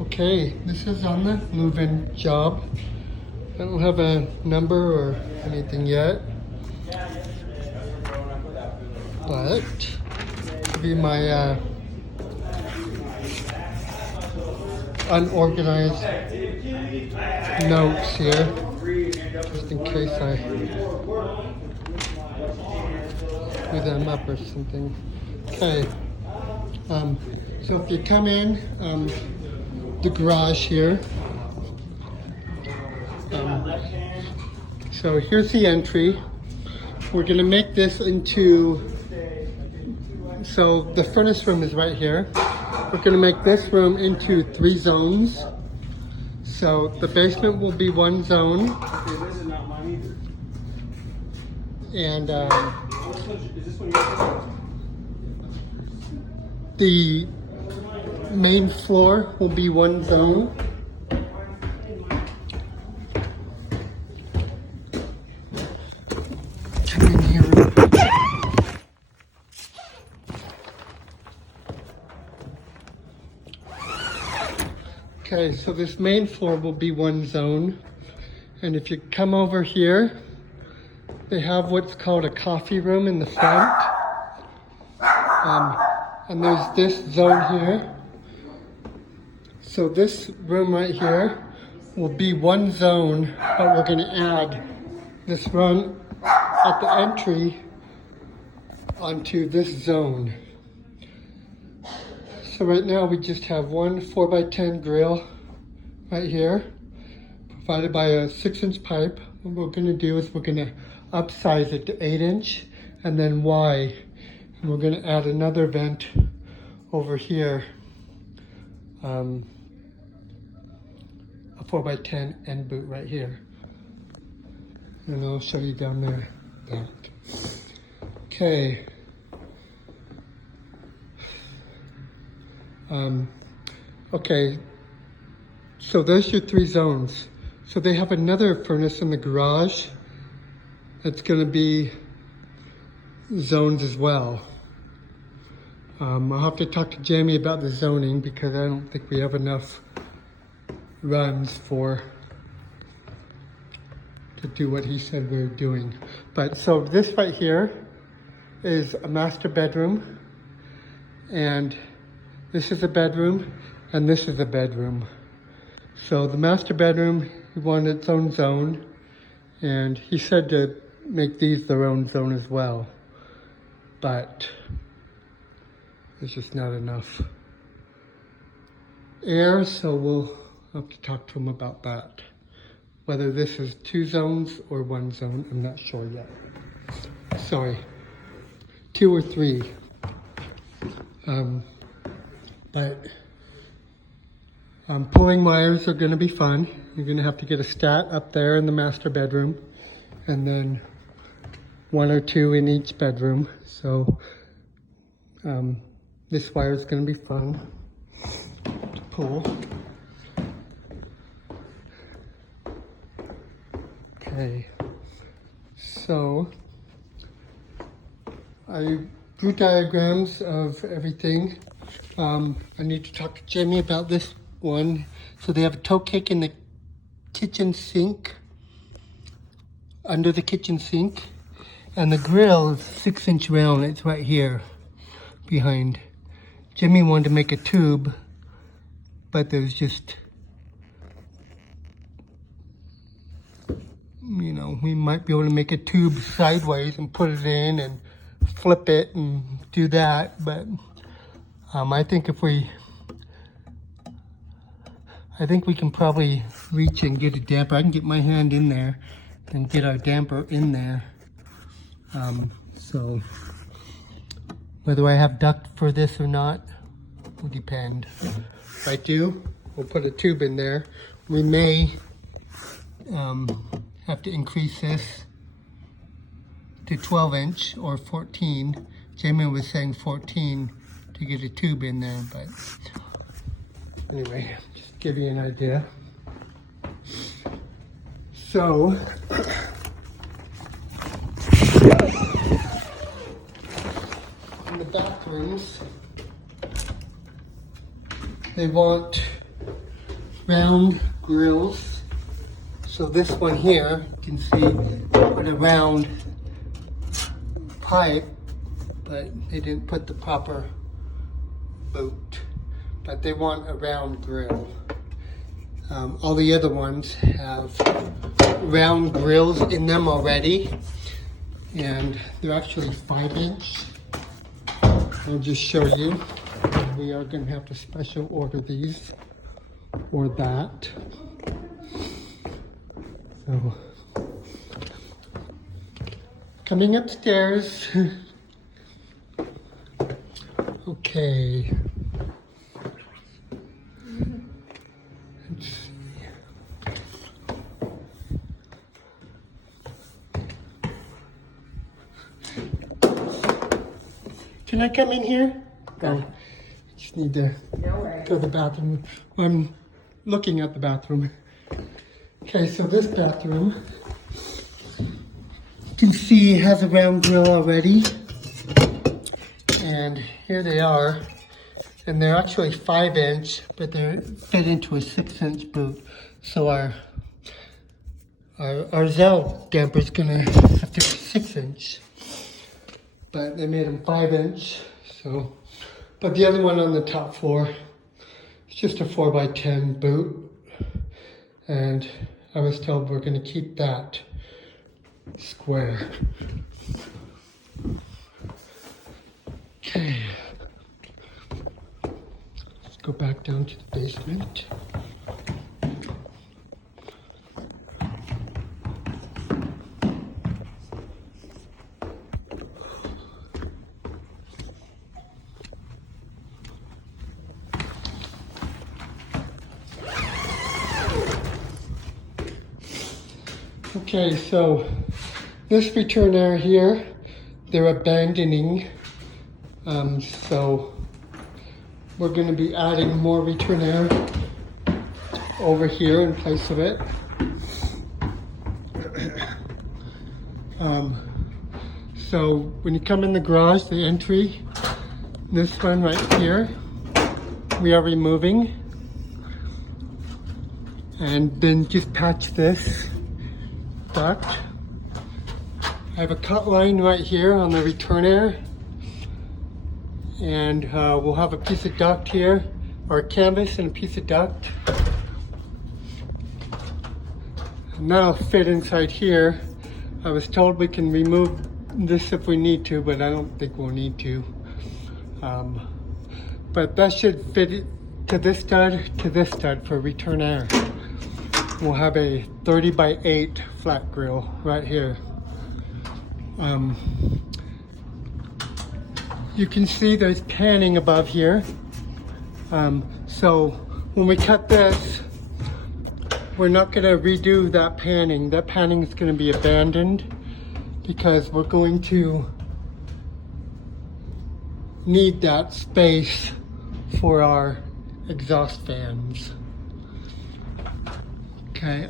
Okay, this is on the Levin job. I don't have a number or anything yet, but it'll be my unorganized notes here, just in case I screw them up or something. Okay, so if you come in the garage here, so here's the entry. We're gonna make this into, so the furnace room is right here. We're gonna make this room into 3 zones. So the basement will be 1 zone. And the main floor will be 1 zone. Come in here. Okay, so this main floor will be 1 zone. And if you come over here, they have what's called a coffee room in the front. And there's this zone here. So this room right here will be 1 zone, but we're gonna add this run at the entry onto this zone. So right now we just have 1 4x10 grill right here, provided by a 6-inch pipe. What we're gonna do is we're gonna upsize it to 8-inch and then Y. And we're gonna add another vent over here, a 4x10 end boot right here. And I'll show you down there that. Okay. Okay, so there's your 3 zones. So they have another furnace in the garage that's gonna be zoned as well. I'll have to talk to Jamie about the zoning because I don't think we have enough runs to do what he said we were doing. But so this right here is a master bedroom, and this is a bedroom, and this is a bedroom. So the master bedroom, he wanted its own zone, and he said to make these their own zone as well. But there's just not enough air, so we'll have to talk to him about that. Whether this is 2 zones or 1 zone, I'm not sure yet. Sorry, 2 or 3. But pulling wires are gonna be fun. You're gonna have to get a stat up there in the master bedroom, and then 1 or 2 in each bedroom. So this wire is gonna be fun to pull. Okay, so I drew diagrams of everything. I need to talk to Jamie about this one. So they have a toe cake in the kitchen sink, under the kitchen sink, and the grill is 6-inch round. It's right here behind. Jamie wanted to make a tube, but there's just, you know, we might be able to make a tube sideways and put it in and flip it and do that, but I think we can probably reach and get a damper. I can get my hand in there and get our damper in there. So whether I have duct for this or not will depend. If I do, we'll put a tube in there. We may have to increase this to 12-inch or 14. Jamie was saying 14 to get a tube in there, but anyway, just give you an idea. So in the bathrooms, they want round grills. So this one here, you can see with a round pipe, but they didn't put the proper boot. But they want a round grill. All the other ones have round grills in them already, and they're actually 5-inch. I'll just show you. We are going to have to special order these or that. So, coming upstairs. Okay. Let's see. Can I come in here? Go. I just need to go to the bathroom. I'm looking at the bathroom. Okay, so this bathroom, you can see has a round grill already. And here they are. And they're actually 5-inch, but they're fit into a 6-inch boot. So our Zell damper is gonna have to be 6-inch. But they made them 5-inch. So, but the other one on the top floor, it's just a 4x10 boot. And I was told we're gonna keep that square. Okay. Let's go back down to the basement. Okay, so this return air here, they're abandoning. So we're going to be adding more return air over here in place of it. So when you come in the garage, the entry, this one right here, we are removing. And then just patch this duct. I have a cut line right here on the return air. And we'll have a piece of duct here, or a canvas and a piece of duct. And that'll fit inside here. I was told we can remove this if we need to, but I don't think we'll need to. But that should fit it to this stud for return air. We'll have a 30x8 flat grill right here. You can see there's panning above here. So when we cut this, we're not going to redo that panning. That panning is going to be abandoned because we're going to need that space for our exhaust fans. Okay,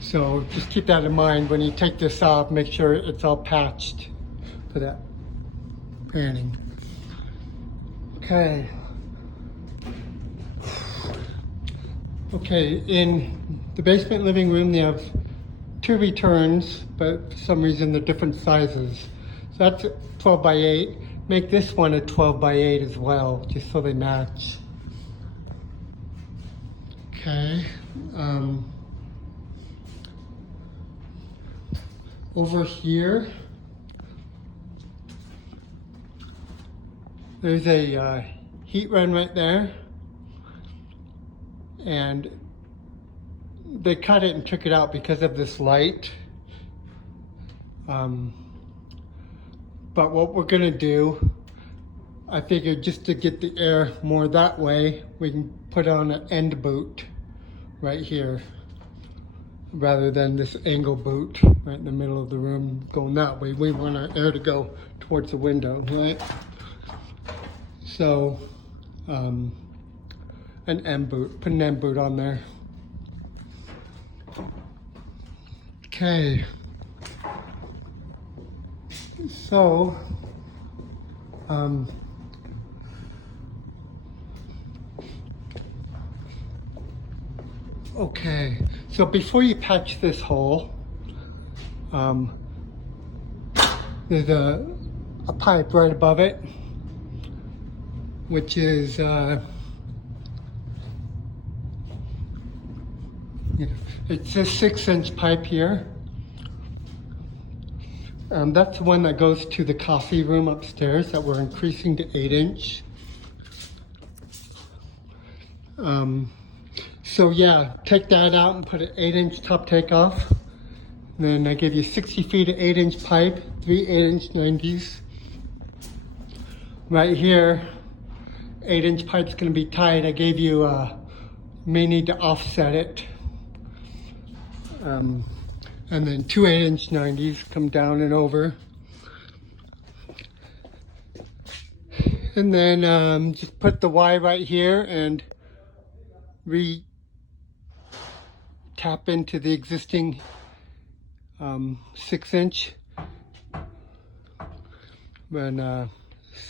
so just keep that in mind when you take this off. Make sure it's all patched for that panning. Okay. Okay, in the basement living room, they have 2 returns, but for some reason they're different sizes. So that's 12x8. Make this one a 12x8 as well, just so they match. Okay. Over here, there's a heat run right there. And they cut it and took it out because of this light. But what we're gonna do, I figured just to get the air more that way, we can put on an end boot right here, rather than this angle boot right in the middle of the room going that way. We want our air to go towards the window, right? So, an end boot, put an end boot on there. Okay. So, Okay, so before you patch this hole, there's a pipe right above it, which is it's a 6-inch pipe here. That's the one that goes to the coffee room upstairs that we're increasing to 8-inch. So yeah, take that out and put an 8-inch top takeoff. Then I gave you 60 feet of 8-inch pipe, 3 8-inch 90s. Right here, 8-inch pipe's gonna be tight. I gave you, may need to offset it. And then 2 8-inch 90s come down and over. And then just put the Y right here and tap into the existing 6-inch. And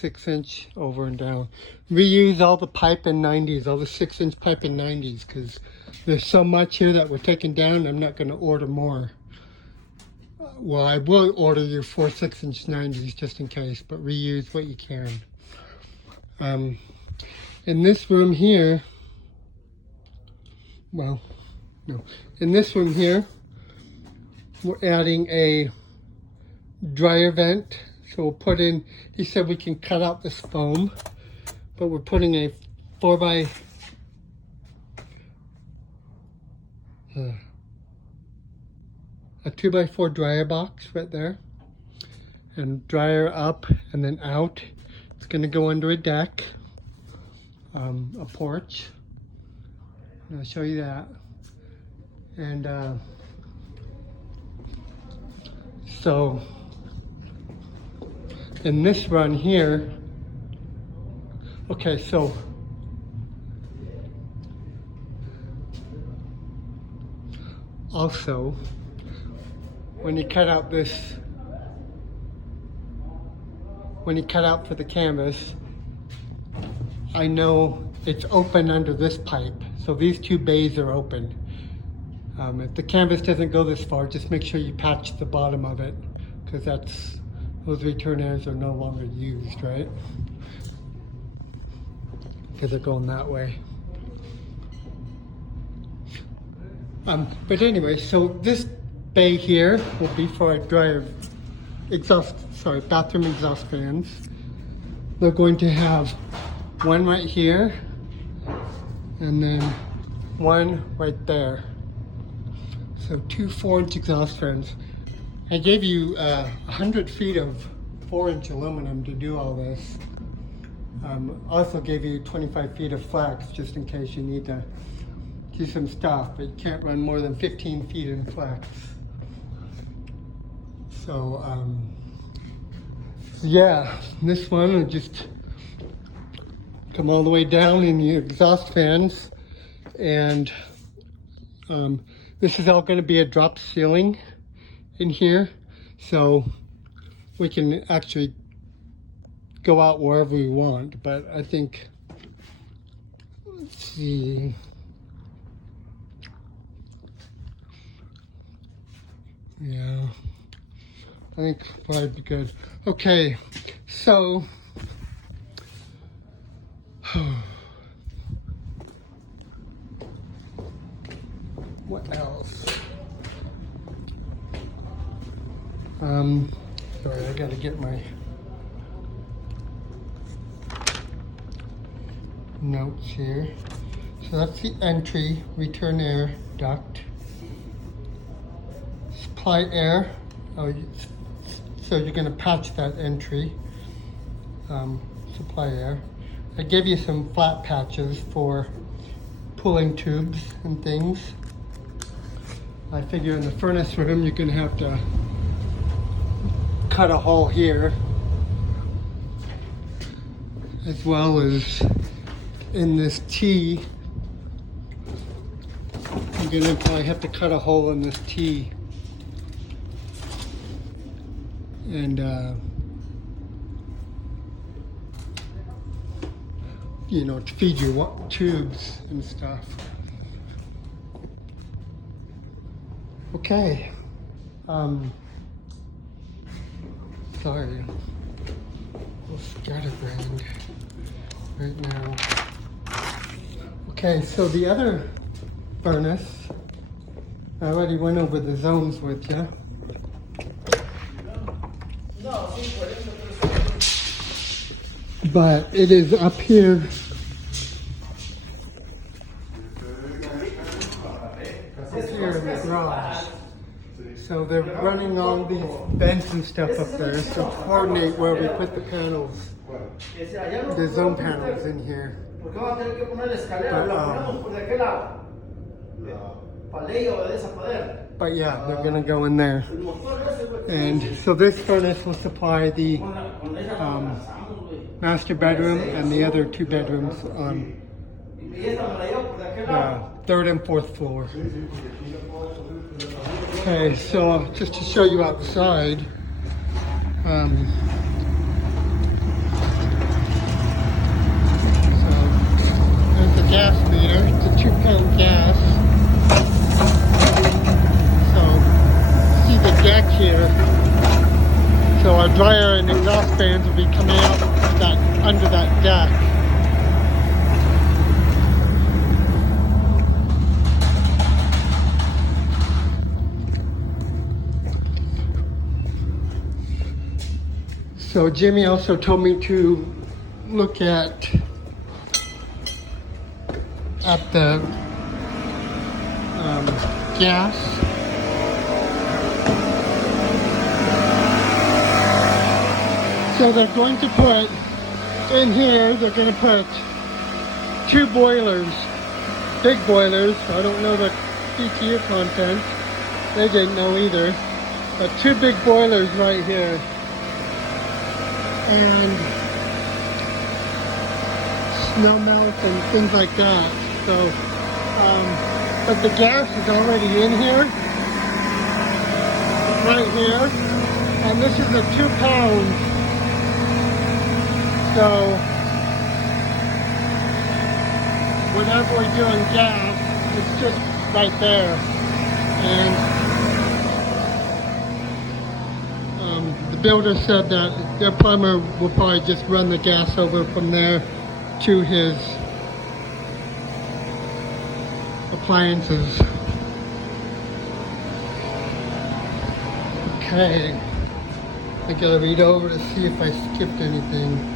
6-inch over and down. Reuse all the pipe and 90s, all the 6-inch pipe and 90s, because there's so much here that we're taking down. I'm not going to order more. Well, I will order you 4 6-inch 90s just in case, but reuse what you can. In this room here, well, no. In this room here, we're adding a dryer vent. So we'll put in, he said we can cut out this foam, but we're putting a 2x4 dryer box right there. And dryer up and then out. It's gonna go under a deck, a porch. And I'll show you that. And so in this run here, okay, so also when you cut out this, when you cut out for the canvas, I know it's open under this pipe, so these 2 bays are open. If the canvas doesn't go this far, just make sure you patch the bottom of it, because those return airs are no longer used, right? Because they're going that way. But anyway, so this bay here will be for a bathroom exhaust fans. They're going to have one right here, and then one right there. So 2 4-inch exhaust fans. I gave you 100 feet of 4-inch aluminum to do all this. Also gave you 25 feet of flex just in case you need to do some stuff, but you can't run more than 15 feet in flex. So yeah, this one will just come all the way down in the exhaust fans, and this is all going to be a drop ceiling in here, so we can actually go out wherever we want. But I think, let's see, yeah, I think probably be good. Okay, so what else? Sorry, I gotta get my notes here. So that's the entry, return air duct. Supply air, so you're gonna patch that entry, supply air. I gave you some flat patches for pulling tubes and things. I figure in the furnace room you're gonna have to cut a hole here, as well as in this T. You're gonna probably have to cut a hole in this T, and you know, to feed your tubes and stuff. Okay. Sorry. A little scatterbrained right now. Okay, so the other furnace, I already went over the zones with you. But it is up here. Up here in the garage. So they're running all these vents and stuff up there to coordinate where we put the panels, the zone panels in here. But yeah, they're gonna go in there. And so this furnace will supply the master bedroom and the other 2 bedrooms on the 3rd and 4th floor. Okay, so just to show you outside, so there's the gas meter. It's a 2-pound gas. So see the deck here. So our dryer and exhaust fans will be coming out under that deck. So Jimmy also told me to look at the gas. So they're going to put in here, they're going to put 2 boilers, big boilers. I don't know the BTU content. They didn't know either. But 2 big boilers right here. And snow melt and things like that. So, but the gas is already in here, right here, and this is a 2-pound. So, whenever we're doing gas, it's just right there. And the builder said that their plumber will probably just run the gas over from there to his appliances. Okay, I gotta read over to see if I skipped anything.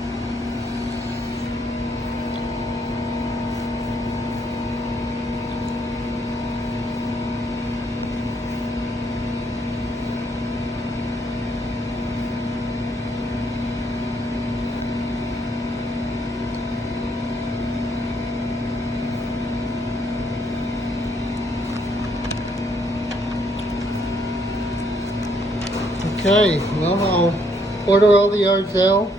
Okay, well, I'll order all the Arzell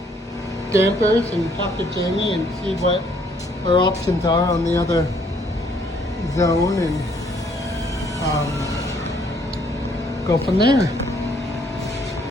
dampers and talk to Jamie and see what our options are on the other zone and go from there.